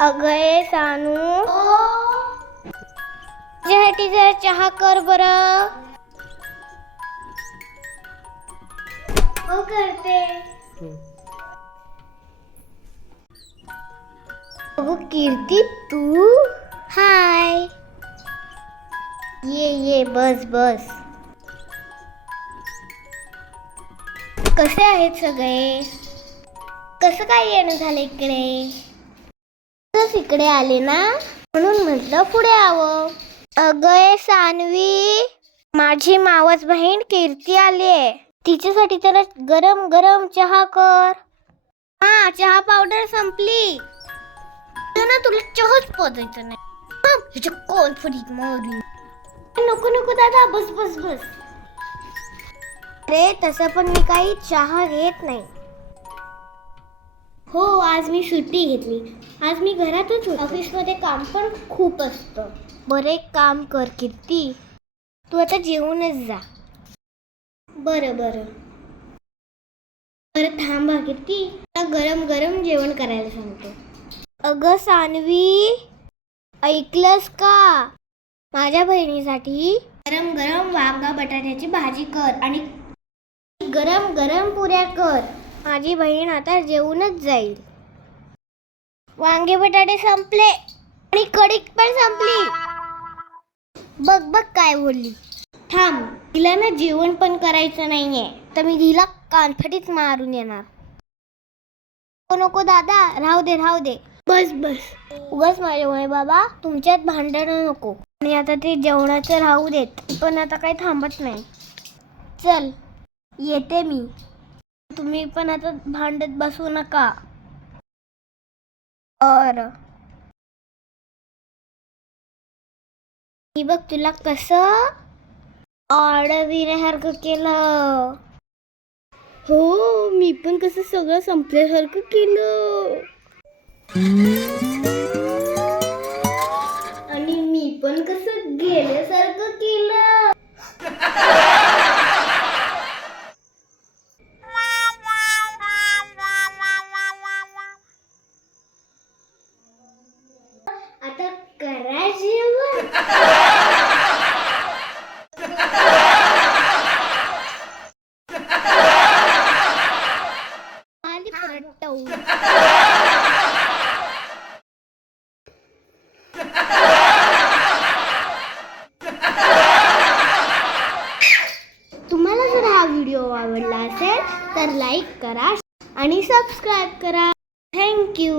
अगं सानू. माझ्यासाठी जरा चहा कर बर. हो करते. अगो कीर्ती तू? हाय. ये ये बस बस. कसे आहेत सगळे? कसं काय येणं झालं इकडे? इकडे आले ना? म्हणून म्हटलं पुढे यावं. अगय सानवी माझी मावस बहीण कीर्ती आली आहे तिच्यासाठी त्याला गरम गरम चहा कर. हा चहा पावडर संपली. ना तुला चहाच पोचायचं नाही. कोण फडीत मारून नको नको दादा बस बस बस. अरे तसं पण मी काही चहा घेत नाही. हो आज मी सुट्टी घेतली. आज मी घरातच होते. ऑफिसमध्ये काम पण खूप असतं. बरं एक काम कर कीर्ती. तू आता जेवूनच जा. बरं बरं. बरं थांबा तुला गरम गरम जेवण करायला सांगतो. अगं सानवी ऐकलंस का? माझ्या बहिणीसाठी. गरम गरम वांगा बटाट्याची भाजी कर आणि गरम गरम पुऱ्या कर. माझी बहीण आता जेवूनच जाईल. वांगे बटाटे संपले. आणि कडीक पण संपली. बघ बघ काय बोलली. थांब तिला ना जेवण पण करायचं नाहीये. तर मी तिला कानफटीत मारून येणार. नको नको दादा राहू दे राहू दे. बस बस. उगाच माझ्यामुळे बाबा तुमच्यात भांडणं नको. आणि आता ते जेवणाचं राहू देत. पण आता काही थांबत नाही. चल येते मी. तुम्ही पण आता भांडत बसू नका. और. मी बघ तुला कसं आडविण्यासारखं केलं. हो मी पण कसं सगळं संपल्यासारखं केलं. आता तुम्हाला जर हा व्हिडिओ आवडला असेल तर लाईक करा आणि सबस्क्राईब करा. थँक्यू